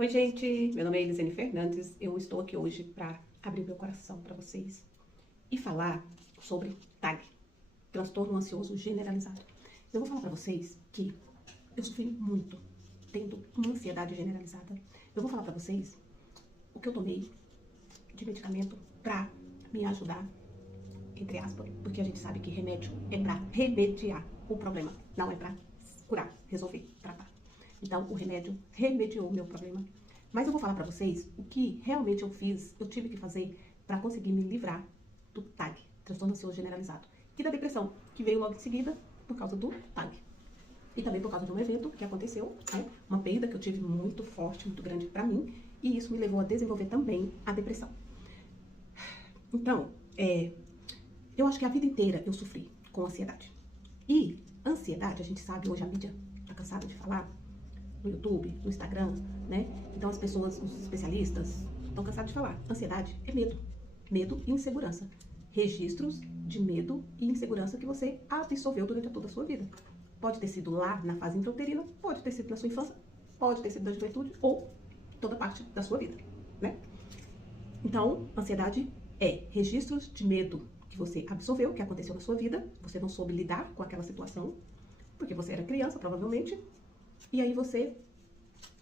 Oi, gente, meu nome é Elisene Fernandes. Eu estou aqui hoje para abrir meu coração para vocês e falar sobre TAG, transtorno ansioso generalizado. Eu vou falar para vocês que eu sofri muito tendo uma ansiedade generalizada. Eu vou falar para vocês o que eu tomei de medicamento para me ajudar, entre aspas, porque a gente sabe que remédio é para remediar o problema, não é para curar, resolver, tratar. Então, o remédio remediou o meu problema. Mas eu vou falar pra vocês o que realmente eu tive que fazer pra conseguir me livrar do TAG, transtorno ansioso generalizado, e da depressão, que veio logo em seguida por causa do TAG. E também por causa de um evento que aconteceu, né? Uma perda que eu tive muito forte, muito grande pra mim, e isso me levou a desenvolver também a depressão. Então, eu acho que a vida inteira eu sofri com ansiedade. E ansiedade, a gente sabe, hoje a mídia tá cansada de falar, no YouTube, no Instagram, né? Então as pessoas, os especialistas, estão cansados de falar. Ansiedade é medo. Medo e insegurança. Registros de medo e insegurança que você absorveu durante toda a sua vida. Pode ter sido lá na fase intrauterina, pode ter sido na sua infância, pode ter sido na juventude ou toda parte da sua vida, né? Então, ansiedade é registros de medo que você absorveu, que aconteceu na sua vida, você não soube lidar com aquela situação, porque você era criança, provavelmente, e aí você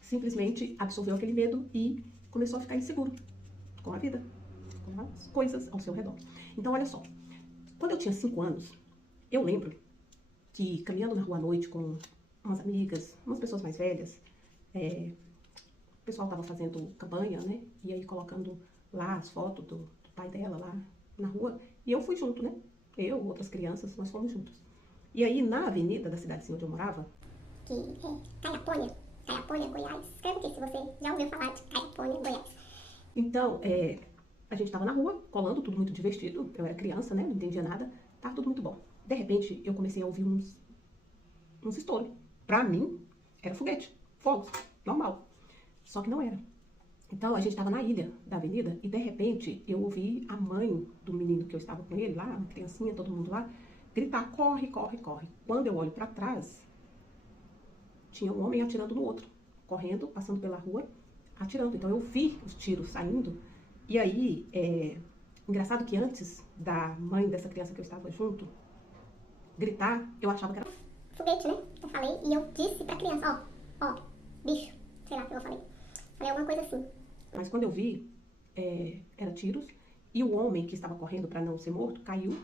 simplesmente absorveu aquele medo e começou a ficar inseguro com a vida, com as coisas ao seu redor. Então, olha só, quando eu tinha 5 anos, eu lembro que caminhando na rua à noite com umas amigas, umas pessoas mais velhas, o pessoal estava fazendo campanha, né? E aí colocando lá as fotos do pai dela lá na rua, e eu fui junto, né? Eu, outras crianças, nós fomos juntos. E aí, na avenida da cidade onde eu morava, que é Caiapônia, Goiás. Escreve aqui se você já ouviu falar de Caiapônia, Goiás. Então, a gente tava na rua, colando, tudo muito divertido. Eu era criança, né? Não entendia nada. Tava tudo muito bom. De repente, eu comecei a ouvir uns estouros. Pra mim, era foguete, fogos, normal. Só que não era. Então, a gente tava na ilha da avenida e, de repente, eu ouvi a mãe do menino que eu estava com ele lá, uma criancinha, todo mundo lá, gritar, corre, corre, corre. Quando eu olho pra trás, tinha um homem atirando no outro, correndo, passando pela rua, atirando. Então eu vi os tiros saindo. E aí, engraçado que antes da mãe dessa criança que eu estava junto gritar, eu achava que era foguete, né? Eu falei, e eu disse pra criança, ó, bicho, sei lá o que eu falei. Falei alguma coisa assim. Mas quando eu vi, era tiros, e o homem que estava correndo para não ser morto, caiu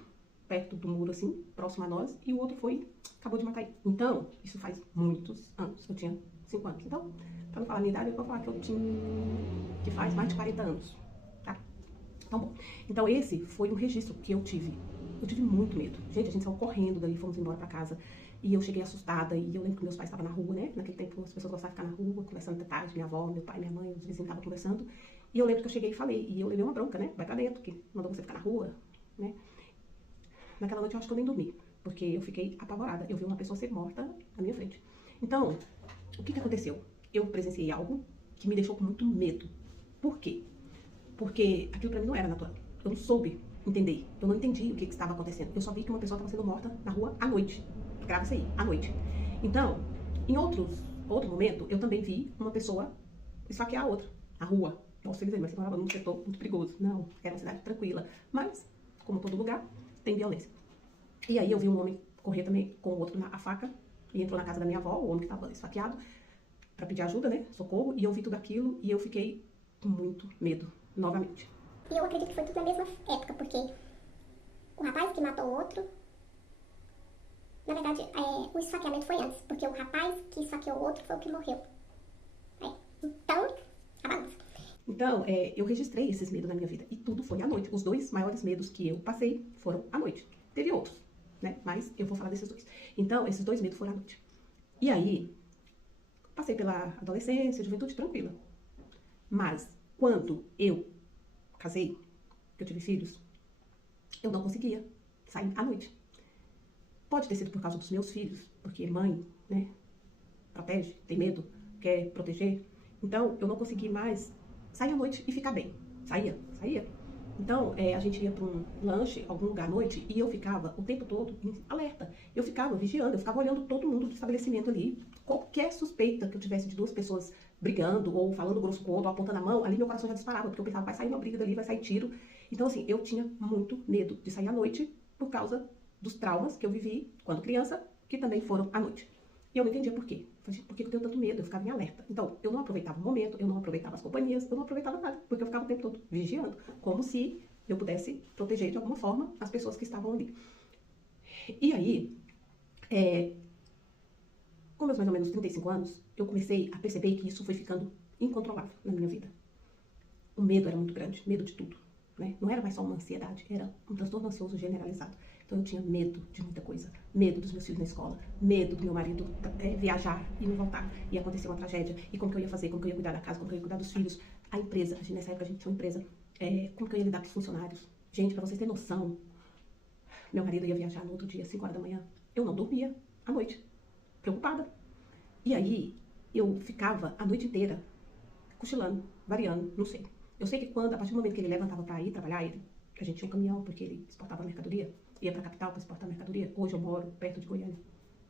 perto do muro, assim, próximo a nós, e o outro acabou de matar ele. Então, isso faz muitos anos, eu tinha 5 anos. Então, pra não falar a minha idade, eu vou falar que faz mais de 40 anos, tá? Então, bom. Então, esse foi um registro que eu tive. Eu tive muito medo. Gente, a gente saiu correndo dali, fomos embora pra casa, e eu cheguei assustada, e eu lembro que meus pais estavam na rua, né? Naquele tempo, as pessoas gostavam de ficar na rua, conversando até tarde, minha avó, meu pai, minha mãe, os vizinhos estavam conversando, e eu lembro que eu cheguei e falei, e eu levei uma bronca, né? Vai pra dentro, que mandou você ficar na rua, né? Naquela noite eu acho que eu nem dormi, porque eu fiquei apavorada. Eu vi uma pessoa ser morta na minha frente. Então, o que aconteceu? Eu presenciei algo que me deixou com muito medo. Por quê? Porque aquilo pra mim não era natural. Eu não soube entender. Eu não entendi o que estava acontecendo. Eu só vi que uma pessoa estava sendo morta na rua à noite. Grava isso aí, à noite. Então, em outro momento, eu também vi uma pessoa esfaquear a outra na rua. Nossa, mas você morava num setor muito perigoso. Não, era uma cidade tranquila. Mas, como todo lugar, tem violência. E aí eu vi um homem correr também com o outro a faca e entrou na casa da minha avó, o homem que estava esfaqueado, pra pedir ajuda, né, socorro, e eu vi tudo aquilo e eu fiquei com muito medo, novamente. E eu acredito que foi tudo na mesma época, porque o rapaz que matou o outro, na verdade, o esfaqueamento foi antes, porque o rapaz que esfaqueou o outro foi o que morreu. Então, a bagunça. Então, eu registrei esses medos na minha vida. E tudo foi à noite. Os 2 maiores medos que eu passei foram à noite. Teve outros, né? Mas eu vou falar desses 2. Então, esses 2 medos foram à noite. E aí, passei pela adolescência, juventude tranquila. Mas, quando eu casei, que eu tive filhos, eu não conseguia sair à noite. Pode ter sido por causa dos meus filhos, porque mãe, né, protege, tem medo, quer proteger. Então, eu não consegui mais sair à noite e ficar bem. Saía. Então, a gente ia para um lanche, algum lugar à noite, e eu ficava o tempo todo em alerta. Eu ficava vigiando, eu ficava olhando todo mundo do estabelecimento ali, qualquer suspeita que eu tivesse de duas pessoas brigando, ou falando grosso com o outro, ou apontando a mão, ali meu coração já disparava, porque eu pensava, vai sair uma briga dali, vai sair tiro. Então, assim, eu tinha muito medo de sair à noite por causa dos traumas que eu vivi quando criança, que também foram à noite. E eu não entendia por quê. Por que eu tenho tanto medo? Eu ficava em alerta. Então, eu não aproveitava o momento, eu não aproveitava as companhias, eu não aproveitava nada, porque eu ficava o tempo todo vigiando, como se eu pudesse proteger de alguma forma as pessoas que estavam ali. E aí, com meus mais ou menos 35 anos, eu comecei a perceber que isso foi ficando incontrolável na minha vida. O medo era muito grande, medo de tudo, né? Não era mais só uma ansiedade, era um transtorno ansioso generalizado. Então eu tinha medo de muita coisa, medo dos meus filhos na escola, medo do meu marido viajar e não voltar, e acontecer uma tragédia, e como que eu ia fazer, como que eu ia cuidar da casa, como que eu ia cuidar dos filhos, a empresa, nessa época a gente tinha uma empresa, como que eu ia lidar com os funcionários. Gente, pra vocês terem noção, meu marido ia viajar no outro dia, 5 horas da manhã, eu não dormia à noite, preocupada. E aí, eu ficava a noite inteira cochilando, variando, não sei. Eu sei que a partir do momento que ele levantava para ir trabalhar, a gente tinha um caminhão, porque ele exportava mercadoria, ia para a capital para exportar mercadoria. Hoje eu moro perto de Goiânia,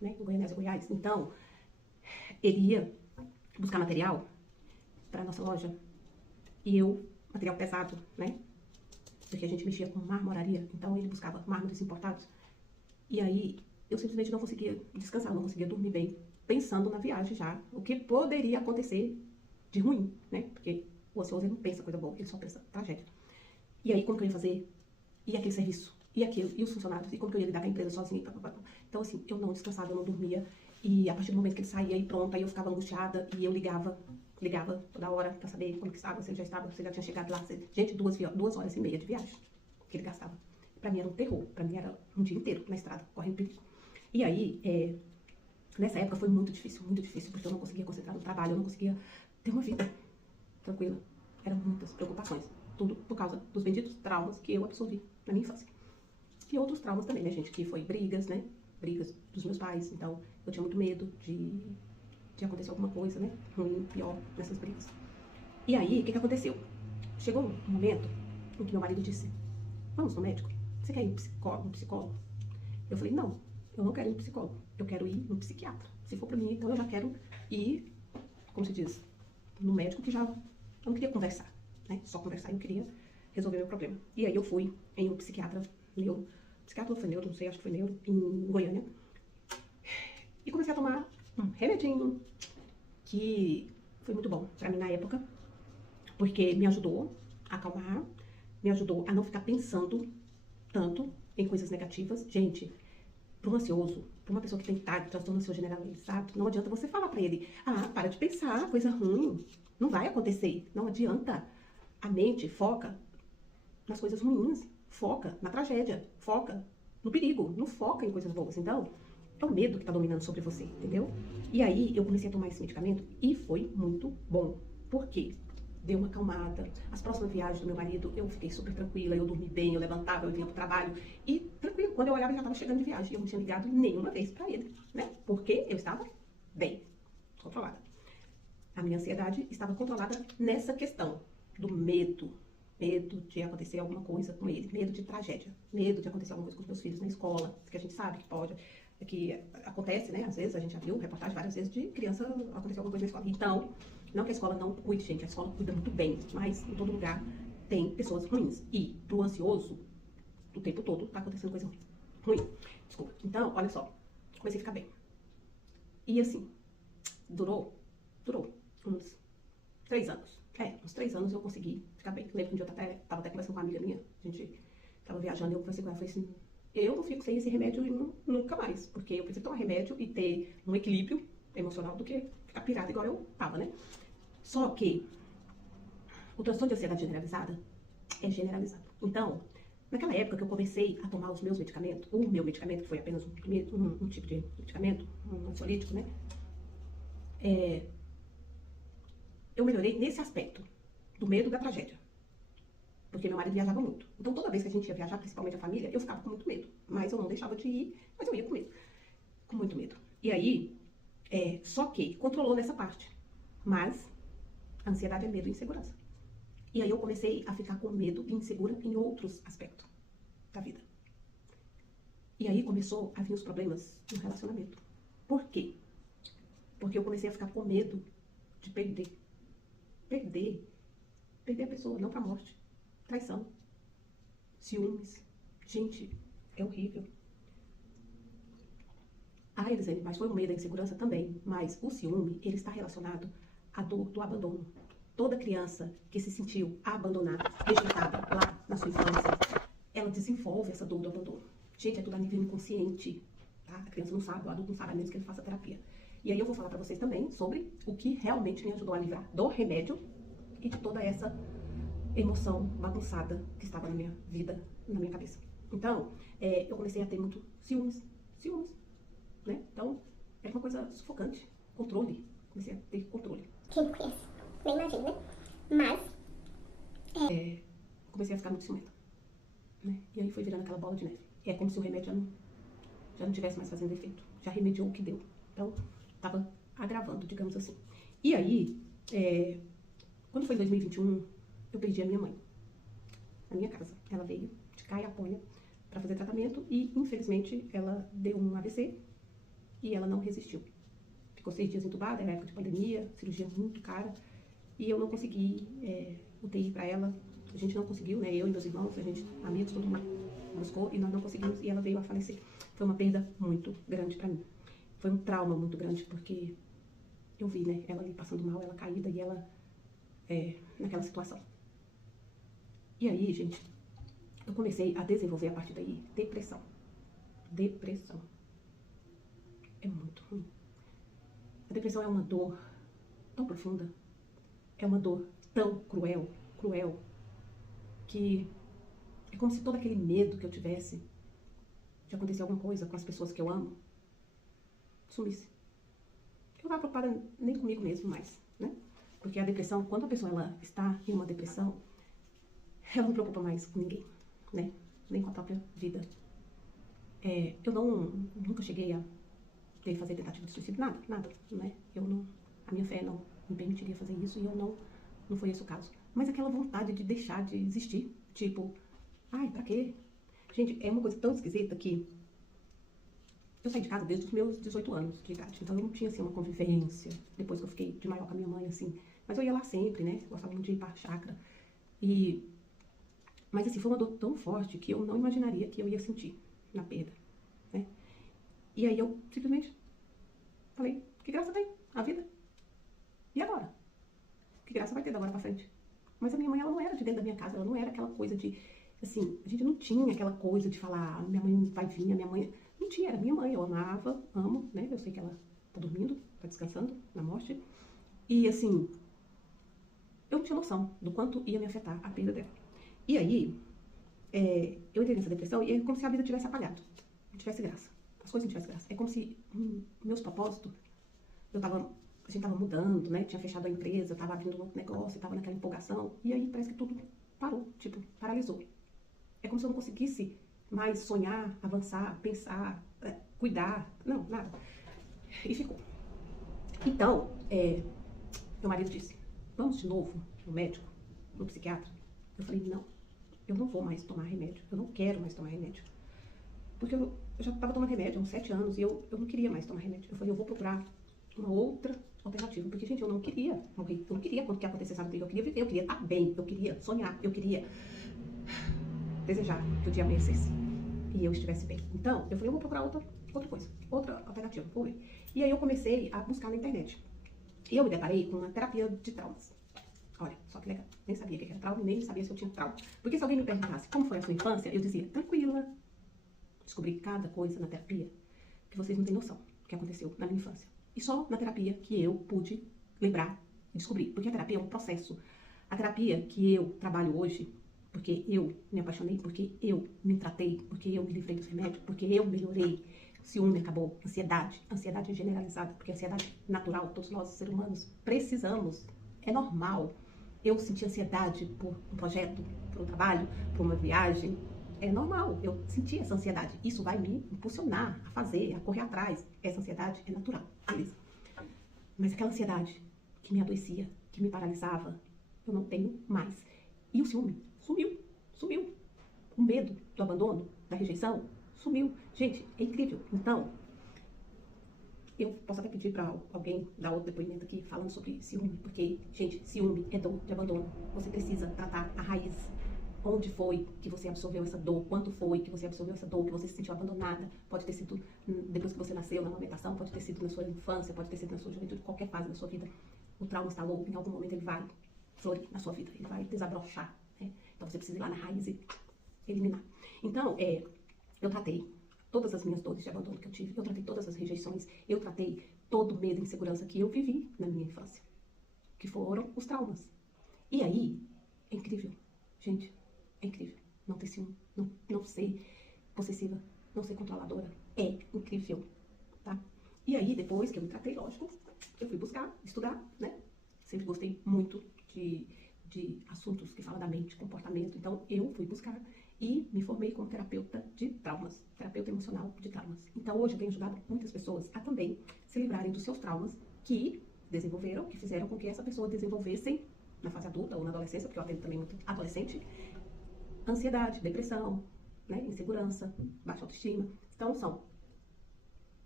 né, em Goianésia, Goiás. Então, ele ia buscar material para a nossa loja, e material pesado, né, porque a gente mexia com marmoraria, então ele buscava mármores importados. E aí, eu simplesmente não conseguia descansar, não conseguia dormir bem, pensando na viagem já, o que poderia acontecer de ruim, né? Porque o ansioso ele não pensa coisa boa, ele só pensa tragédia. E aí, como que eu ia fazer? E aquele serviço? E aquilo? E os funcionários? E como que eu ia lidar com a empresa sozinha? Então, assim, eu não descansava, eu não dormia. E a partir do momento que ele saía e pronto, aí eu ficava angustiada e eu ligava toda hora pra saber como que estava, se ele já estava, se ele já tinha chegado lá. Gente, 2 horas e meia de viagem que ele gastava. Pra mim era um terror, pra mim era um dia inteiro na estrada, correndo perigo. E aí, nessa época foi muito difícil, porque eu não conseguia concentrar no trabalho, eu não conseguia ter uma vida tranquila. Eram muitas preocupações, tudo por causa dos benditos traumas que eu absorvi na minha infância. E outros traumas também, né, gente, que foi brigas, né, brigas dos meus pais, então eu tinha muito medo de acontecer alguma coisa, né, ruim, pior, nessas brigas. E aí, o que aconteceu? Chegou um momento em que meu marido disse, vamos no médico? Você quer ir no psicólogo? Eu falei, não, eu não quero ir no psicólogo, eu quero ir no psiquiatra. Se for pra mim, então eu já quero ir, como se diz, no médico que eu não queria conversar, né? Só conversar, eu queria resolver meu problema. E aí eu fui em um psiquiatra ou foi neuro, não sei, acho que foi neuro, em Goiânia. E comecei a tomar um remedinho que foi muito bom pra mim na época, porque me ajudou a acalmar, me ajudou a não ficar pensando tanto em coisas negativas. Gente, para um ansioso, para uma pessoa que tem TAG, transtorno ansioso generalizado, não adianta você falar para ele, para de pensar, coisa ruim, não vai acontecer. Não adianta. A mente foca nas coisas ruins, foca na tragédia, foca no perigo, não foca em coisas boas. Então, é o medo que está dominando sobre você, entendeu? E aí, eu comecei a tomar esse medicamento e foi muito bom. Por quê? Deu uma acalmada. As próximas viagens do meu marido, eu fiquei super tranquila, eu dormi bem, eu levantava, eu vinha pro trabalho. E tranquilo, quando eu olhava, ele já estava chegando de viagem. E eu não tinha ligado nenhuma vez pra ele, né? Porque eu estava bem, controlada. A minha ansiedade estava controlada nessa questão do medo. Medo de acontecer alguma coisa com ele, medo de tragédia, medo de acontecer alguma coisa com os meus filhos na escola, que a gente sabe que pode, que acontece, né? Às vezes, a gente já viu reportagem várias vezes de criança acontecer alguma coisa na escola. Então, não que a escola não cuide, gente, a escola cuida muito bem, mas em todo lugar tem pessoas ruins. E pro ansioso, o tempo todo tá acontecendo coisa ruim. Desculpa. Então, olha só, comecei a ficar bem. E assim, durou uns 3 anos. Uns 3 anos eu consegui ficar bem. Lembro que um dia eu tava até conversando com uma amiga minha, a gente tava viajando e eu conversei com ela, falei assim, eu não fico sem esse remédio nunca mais, porque eu preciso tomar remédio e ter um equilíbrio emocional do que ficar pirada igual eu tava, né? Só que o transtorno de ansiedade generalizada é generalizado. Então, naquela época que eu comecei a tomar os meus medicamentos, o meu medicamento, que foi apenas um tipo de medicamento, um ansiolítico, né? Eu melhorei nesse aspecto do medo da tragédia. Porque meu marido viajava muito. Então, toda vez que a gente ia viajar, principalmente a família, eu ficava com muito medo. Mas eu não deixava de ir, mas eu ia com medo. Com muito medo. E aí, só que controlou nessa parte. Mas a ansiedade é medo e insegurança. E aí eu comecei a ficar com medo e insegura em outros aspectos da vida. E aí começou a vir os problemas no relacionamento. Por quê? Porque eu comecei a ficar com medo de perder. Perder a pessoa, não pra morte. Traição. Ciúmes. Gente, é horrível. Ah, Elisane, mas foi o medo da insegurança também. Mas o ciúme, ele está relacionado à dor do abandono. Toda criança que se sentiu abandonada, rejeitada lá na sua infância, ela desenvolve essa dor do abandono. Gente, é tudo a nível inconsciente, tá? A criança não sabe, o adulto não sabe, a menos que ele faça terapia. E aí eu vou falar pra vocês também sobre o que realmente me ajudou a livrar do remédio e de toda essa emoção bagunçada que estava na minha vida, na minha cabeça. Então, eu comecei a ter muito ciúmes, né? Então, é uma coisa sufocante, controle. Comecei a ter controle. Quem não conhece, nem imagina, né? Mas, comecei a ficar muito ciumenta, né? E aí foi virando aquela bola de neve. É como se o remédio já não tivesse mais fazendo efeito. Já remediou o que deu. Então, tava agravando, digamos assim. E aí, quando foi em 2021, eu perdi a minha mãe. Na minha casa. Ela veio de Caiapônia para fazer tratamento e, infelizmente, ela deu um AVC e ela não resistiu. Ficou 6 dias entubada, era época de pandemia, cirurgia muito cara. E eu não consegui UTI para ela. A gente não conseguiu, né? Eu e meus irmãos, amigos, todo mundo buscou e nós não conseguimos. E ela veio a falecer. Foi uma perda muito grande para mim. Foi um trauma muito grande, porque eu vi, né? Ela ali passando mal, ela caída e ela naquela situação. E aí, gente, eu comecei a desenvolver a partir daí depressão. Depressão. É muito ruim. A depressão é uma dor tão profunda, é uma dor tão cruel, que é como se todo aquele medo que eu tivesse de acontecer alguma coisa com as pessoas que eu amo sumisse. Eu não estava preocupada nem comigo mesmo mais, né? Porque a depressão, quando a pessoa ela está em uma depressão, ela não se preocupa mais com ninguém, né? Nem com a própria vida. Eu nunca cheguei a fazer tentativa de suicídio, nada, né? A minha fé não me permitiria fazer isso e eu não foi esse o caso. Mas aquela vontade de deixar de existir, tipo, ai, pra quê? Gente, é uma coisa tão esquisita que eu saí de casa desde os meus 18 anos de idade, então eu não tinha, assim, uma convivência, depois que eu fiquei de maior com a minha mãe, assim. Mas eu ia lá sempre, né? Gostava muito de ir pra chácara. Mas, assim, foi uma dor tão forte que eu não imaginaria que eu ia sentir na perda, né? E aí eu simplesmente falei, que graça tem a vida? E agora? Que graça vai ter da agora pra frente? Mas a minha mãe, ela não era de dentro da minha casa, ela não era aquela coisa de, assim, a gente não tinha aquela coisa de falar, minha mãe vai vir, a minha mãe... Não tinha, era minha mãe, eu amava, amo, né? Eu sei que ela tá dormindo, tá descansando na morte. E, assim, eu não tinha noção do quanto ia me afetar a perda dela. E aí, eu entrei nessa depressão e é como se a vida tivesse apagado, não tivesse graça. As coisas não tivessem graça. É como se meus propósitos, a gente tava mudando, né? Tinha fechado a empresa, tava abrindo um outro negócio, tava naquela empolgação. E aí parece que tudo parou, tipo, paralisou. É como se eu não conseguisse mais sonhar, avançar, pensar, cuidar. Não, nada. E ficou. Então, meu marido disse, vamos de novo no médico, no psiquiatra? Eu falei, não, eu não vou mais tomar remédio. Eu não quero mais tomar remédio. Porque eu já estava tomando remédio há uns 7 anos e eu não queria mais tomar remédio. Eu falei, eu vou procurar uma outra alternativa. Porque, gente, eu não queria morrer. Eu não queria que acontecesse algo comigo. Eu queria viver, eu queria estar bem, eu queria sonhar, eu queria desejar que o dia amanhecesse e eu estivesse bem. Então, eu falei, eu vou procurar outra coisa, outra alternativa, vou ver. E aí eu comecei a buscar na internet. E eu me deparei com uma terapia de traumas. Olha, só que legal. Nem sabia o que era trauma, nem sabia se eu tinha trauma. Porque se alguém me perguntasse como foi a sua infância, eu dizia, tranquila. Descobri cada coisa na terapia que vocês não têm noção do que aconteceu na minha infância. E só na terapia que eu pude lembrar e descobrir. Porque a terapia é um processo. A terapia que eu trabalho hoje, porque eu me apaixonei, porque eu me tratei, porque eu me livrei dos remédios, porque eu melhorei, o ciúme acabou, ansiedade generalizada, porque a ansiedade natural, todos nós seres humanos precisamos, é normal. Eu senti ansiedade por um projeto, por um trabalho, por uma viagem. É normal, eu senti essa ansiedade. Isso vai me impulsionar a fazer, a correr atrás. Essa ansiedade é natural, beleza. Mas aquela ansiedade que me adoecia, que me paralisava, eu não tenho mais. E o ciúme sumiu. O medo do abandono, da rejeição, sumiu. Gente, é incrível. Então, eu posso até pedir para alguém dar outro depoimento aqui falando sobre ciúme, porque, gente, ciúme é dor de abandono. Você precisa tratar a raiz. Onde foi que você absorveu essa dor? Quando foi que você absorveu essa dor? Que você se sentiu abandonada? Pode ter sido depois que você nasceu, na amamentação, pode ter sido na sua infância, pode ter sido na sua juventude, qualquer fase da sua vida. O trauma instalou, em algum momento ele vai florir na sua vida, ele vai desabrochar, né? Então você precisa ir lá na raiz e eliminar. Então, eu tratei todas as minhas dores de abandono que eu tive, eu tratei todas as rejeições, eu tratei todo o medo e insegurança que eu vivi na minha infância, que foram os traumas. E aí, é incrível, gente, é incrível não ter ciúme, não ser possessiva, não ser controladora, é incrível, tá? E aí, depois que eu me tratei, lógico, eu fui buscar, estudar, né? Sempre gostei muito de assuntos que falam da mente, comportamento, então eu fui buscar e me formei como terapeuta de traumas, terapeuta emocional de traumas. Então hoje eu tenho ajudado muitas pessoas a também se livrarem dos seus traumas que desenvolveram, que fizeram com que essa pessoa desenvolvesse na fase adulta ou na adolescência, porque eu atendo também muito adolescente, ansiedade, depressão, né, insegurança, baixa autoestima. Então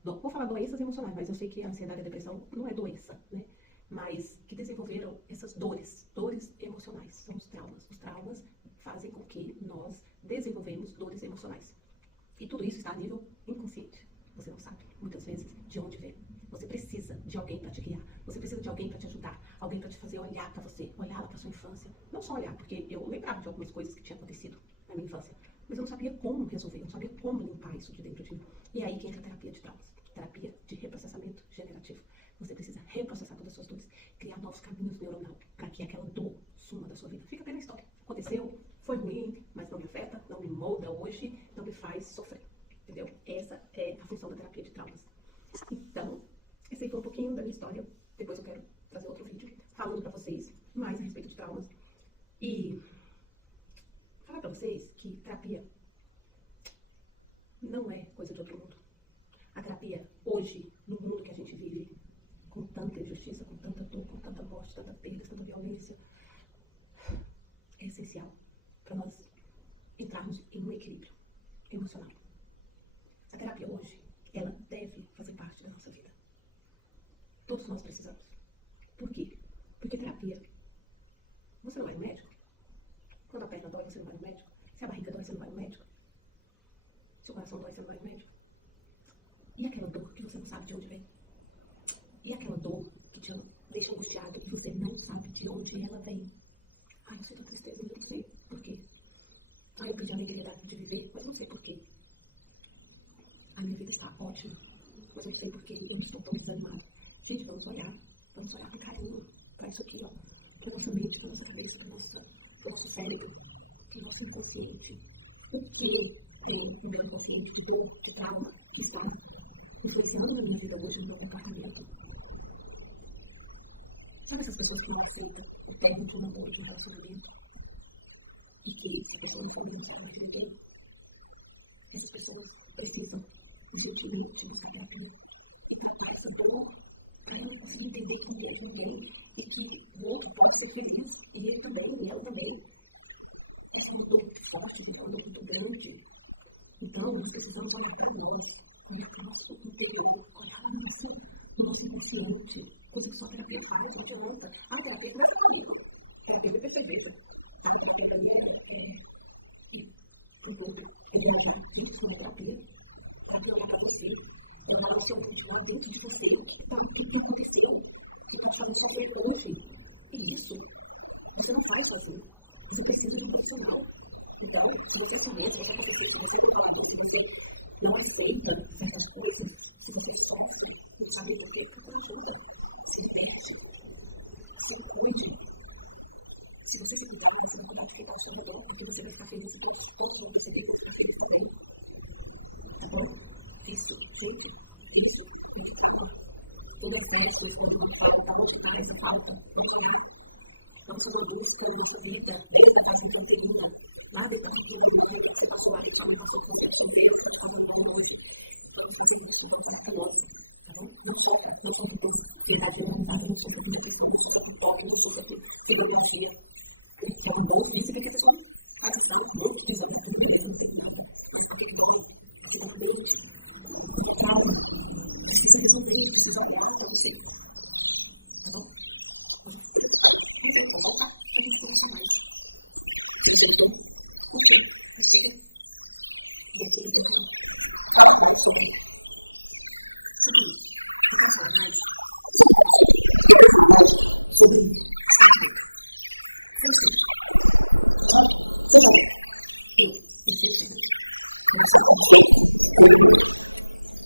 vou falar doenças emocionais, mas eu sei que a ansiedade e a depressão não é doença, né? Mas que desenvolveram essas dores emocionais, são os traumas. Os traumas fazem com que nós desenvolvemos dores emocionais. E tudo isso está a nível inconsciente. Você não sabe, muitas vezes, de onde vem. Você precisa de alguém para te guiar. Você precisa de alguém para te ajudar. Alguém para te fazer olhar para você, olhar lá para sua infância. Não só olhar, porque eu lembrava de algumas coisas que tinham acontecido na minha infância. Mas eu não sabia como resolver, eu não sabia como limpar isso de dentro de mim. E é aí que entra a terapia de traumas. Terapia de reprocessamento generativo. Você precisa reprocessar todas as suas dores, criar novos caminhos neuronais para que aquela dor suma da sua vida. Fica pela história. Aconteceu, foi ruim, mas não me afeta, não me molda hoje, não me faz sofrer. Entendeu? Essa é a função da terapia de traumas. Então, esse aí foi um pouquinho da minha história. Depois eu quero fazer outro vídeo falando para vocês mais a respeito de traumas. E falar para vocês que terapia não é coisa de outro mundo. A terapia, hoje, no mundo que a gente vive, com tanta injustiça, com tanta dor, com tanta morte, tanta perda, tanta violência, é essencial para nós entrarmos em um equilíbrio emocional. A terapia hoje, ela deve fazer parte da nossa vida. Todos nós precisamos. Por quê? Porque terapia, você não vai no médico? Quando a perna dói, você não vai no médico? Se a barriga dói, você não vai no médico? Se o coração dói, você não vai no médico? E aquela dor que você não sabe de onde vem? E aquela dor que te deixa angustiada e você não sabe de onde ela vem? Eu sinto tristeza, mas eu não sei por quê. Eu perdi a alegria de viver, mas eu não sei por quê. A minha vida está ótima, mas eu não sei por quê. Eu não estou tão desanimada. Gente, vamos olhar com carinho para isso aqui, ó. Para nossa mente, para nossa cabeça, para o nosso cérebro, para o nosso inconsciente. O que tem no meu inconsciente de dor, de trauma, que está influenciando na minha vida hoje, no meu comportamento? Sabe essas pessoas que não aceitam o término de um namoro, de um relacionamento? E que, se a pessoa não for minha, não será mais de ninguém? Essas pessoas precisam urgentemente buscar terapia e tratar essa dor para ela conseguir entender que ninguém é de ninguém e que o outro pode ser feliz e ele também, e ela também. Essa é uma dor muito forte, gente, é uma dor muito grande. Então, nós precisamos olhar para nós, olhar para o nosso interior, olhar lá no nosso inconsciente, coisa que só a terapia faz, não adianta. A terapia conversa comigo, terapia é cerveja. A terapia para mim é viajar. Gente, isso não é terapia. Terapia é olhar para você, é olhar lá no seu mundo, lá dentro de você, o que aconteceu, o que está te fazendo sofrer hoje. E isso você não faz sozinho. Você precisa de um profissional. Então, se você é ciumento, se você é possessivo, se você é controlador, se você não aceita certas coisas, se você sofre, não sabe por quê, procura ajuda. Se liberte. Se cuide. Se você se cuidar, você vai cuidar de quem está ao seu redor, porque você vai ficar feliz e todos vão perceber que vão ficar felizes também. Tá bom? Gente, vício, de trauma. Tudo é excesso, esconde uma falta. Onde está essa falta? Vamos olhar. Vamos fazer uma busca na nossa vida, desde a fase infanterina, lá desde a pequena mãe, que você passou lá, que sua mãe passou, que você absorveu, que está te causando dor hoje. Vamos fazer isso, vamos olhar para nós, tá bom? Não sofra por ansiedade generalizada, não sofra por depressão, não sofra por toque, não sofra por fibromialgia, que é uma dor física que a pessoa faz exame, um monte de exame, tudo beleza, não tem nada. Mas por que dói? Porque dá na mente, porque é trauma. precisa resolver, precisa olhar pra você. Tá bom? Hoje eu fico aqui. Mas eu vou voltar pra gente conversar mais. Se você gostou, curte, me siga. E aqui eu quero falar mais sobre